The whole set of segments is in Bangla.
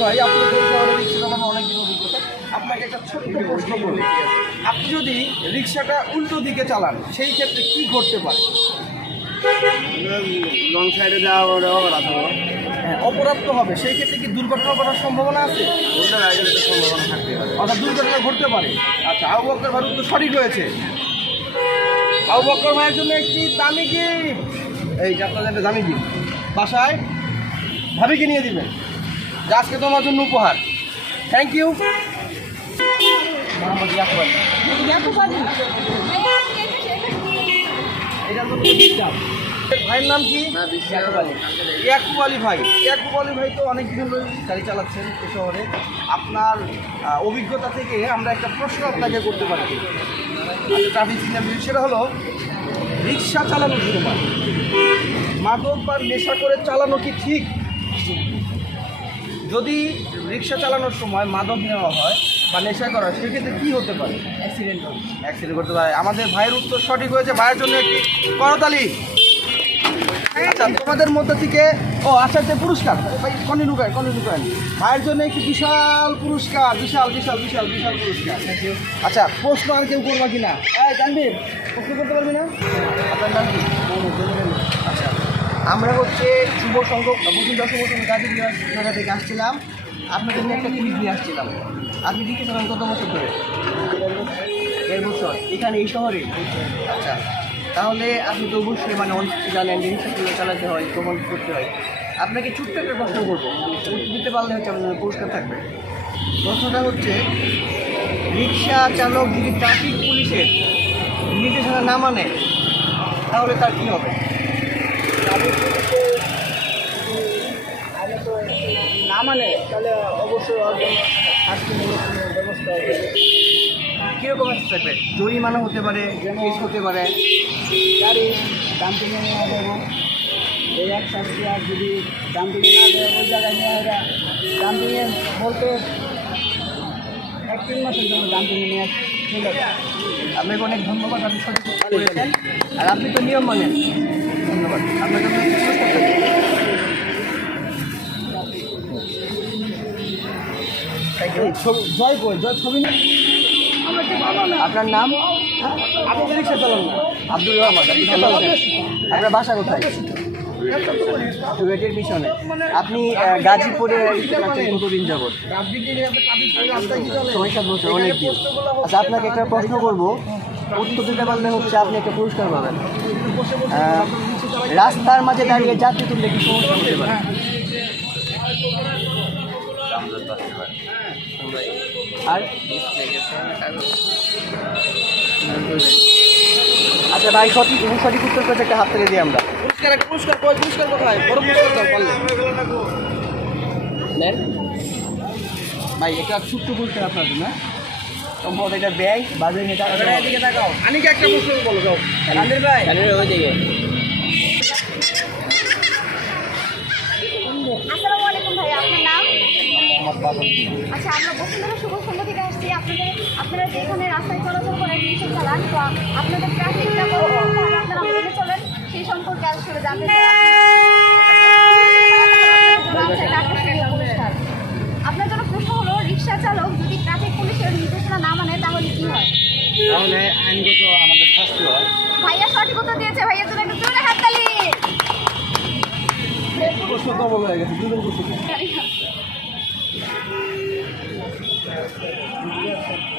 ভাই আপনি এই শহরে রিক্সা চালানো অনেক অভিজ্ঞতা। আপনাকে একটা ছোট্ট প্রশ্ন করি আপনি যদি রিক্সাটা উল্টো দিকে চালান সেই ক্ষেত্রে কি ঘটতে পারে? লং সাইডে যাওয়া অপরাধ হ্যাঁ, অপরাধ তো হবে। সেই ক্ষেত্রে কি দুর্ঘটনা ঘটার সম্ভাবনা আছে? সম্ভাবনা থাকতে পারে। অর্থাৎ দুর্ঘটনা ঘটতে পারে। আচ্ছা আবু বক্কর ভাই তো সঠিক হয়েছে আবু বক্কর ভাইয়ের জন্য একটি দামি গিফট এই আপনাদের একটা দামি গিফট বাসায় ভাবিকে নিয়ে দিবেন। যা আজকে তোমার জন্য উপহার। থ্যাংক ইউ ভাইয়ের নাম কি? ইয়াকুব আলী। ভাই। ইয়াকুব আলী ভাই তো অনেক দিন গাড়ি চালাচ্ছেন এ শহরে। আপনার অভিজ্ঞতা থেকে আমরা একটা প্রশ্ন আপনাকে করতে পারি। আচ্ছা ট্রাফিক সিগন্যাল সেটা হলো রিক্সা চালানোর সময় মাদক বা নেশা করে চালানো কি ঠিক? যদি রিক্সা চালানোর সময় মাদক নেওয়া হয় বা নেশা করা হয় সেক্ষেত্রে কী হতে পারে? অ্যাক্সিডেন্ট অ্যাক্সিডেন্ট করতে পারে। আমাদের ভাইয়ের উত্তর সঠিক হয়েছে। ভাইয়ের জন্য একটি করতালি। আচ্ছা তোমাদের মধ্যে থেকে ও আচ্ছা যে পুরস্কার। ভাই কন্টিনিউ করেন কন্টিনিউ করেন ভাইয়ের জন্য একটি বিশাল পুরস্কার বিশাল বিশাল বিশাল বিশাল পুরস্কার। আচ্ছা প্রশ্ন আর কেউ করবা কিনা? এই জানবীর প্রশ্ন করতে পারবি না? আপনার নাম কি আচ্ছা আমরা হচ্ছে শুভ সংখ্যক বসুন্ধরা শুভ সংখ্যক গাজী জায়গা থেকে আসছিলাম। আপনাদের নিয়ে একটা কুইজ নিয়ে আসছিলাম। আপনি দিকে চালান কত বছর ধরে? দেড় বছর। এখানে এই শহরে? আচ্ছা। তাহলে আপনি তো অবশ্যই মানে অনেক জানেন রিক্সাগুলো চালাতে হয়, ভ্রমণ করতে হয়। আপনাকে ছোট্ট একটা প্রশ্ন করব। দিতে পারলে হচ্ছে আপনার পুরস্কার থাকবে। প্রশ্নটা হচ্ছে, রিক্সা চালক যদি ট্রাফিক পুলিশের নির্দেশনা না মানে তাহলে তার কী হবে? না মানে তাহলে অবশ্যই ওর জন্য ব্যবস্থা হবে কীরকম থাকবে জরিমানা হতে পারে, কেস হতে পারে। গাড়ি ডাম্পিংয়ে নেওয়া যাব। এই এক শাস্তি আর যদি ডাম্পিংয়ে না দেয়, ওই জায়গায় হবে ডাম্পিংয়ে বলতে তিন মাসের জন্য ডাম্পিংয়ে নিয়ে চলে আপনাকে অনেক ধন্যবাদ আপনি সঠিক করেছেন আর আপনি তো নিয়ম মানেন। ধন্যবাদ। আপনাকে জয় কই? জয় ছবি না? আপনার নাম? আপনি রিক্সা চালান না। আব্দুল রহমান আপনার বাসা কোথায়? পিছনে। আপনি গাজীপুরে কতদিন যাবত? ছয় সাত বছর অনেক দিন। আচ্ছা আপনাকে একটা প্রশ্ন করব। উত্তর দিতে পারলে হচ্ছে আপনি একটা পুরস্কার পাবেন। রাস্তার মাঝে দাঁড়িয়ে যাত্রী তুললে কি সমস্যা হতে পারে? আর? আচ্ছা ভাই সঠিক এবং সঠিক উত্তর করতে একটা হাত থেকে দিই আমরা। পুরস্কার একটা পুরস্কার কই পুরস্কার কোথায়? বড় পুরস্কার নেন। ভাই এটা ছোট্ট পুরস্কার আপনার জন্য? সম্ভবত এটা ব্যাংক বাজারে নিয়ে টাকা জমা। দিকে তাকাও। আনিকে একটা প্রশ্ন বলো যাও। কান্দির ভাই। কান্দির ওই দিকে আসসালামু আলাইকুম ভাই আপনার নাম? আচ্ছা আমরা বসুন্ধরা শুভ সংঘ থেকে আপনাদের আপনারা যেখানে রাস্তায় চলাচল করেন রিক্সা চালান তো আপনাদের ট্রাফিকটা আপনারা মেনে চলেন সেই সম্পর্কে আসলে জানতে আপনার জন্য প্রশ্ন হলো রিক্সা চালক যদি ট্রাফিক পুলিশের নির্দেশনা না মানে তাহলে কি হয়? তাহলে আইনগত আমাদের শাস্তি হয়। ভাইয়া সঠিক উত্তর দিয়েছে ভাইয়ের জন্য একটু জোরে হাততালি প্রশ্ন কম হয়ে গেছে দুজন প্রশ্ন।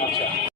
আচ্ছা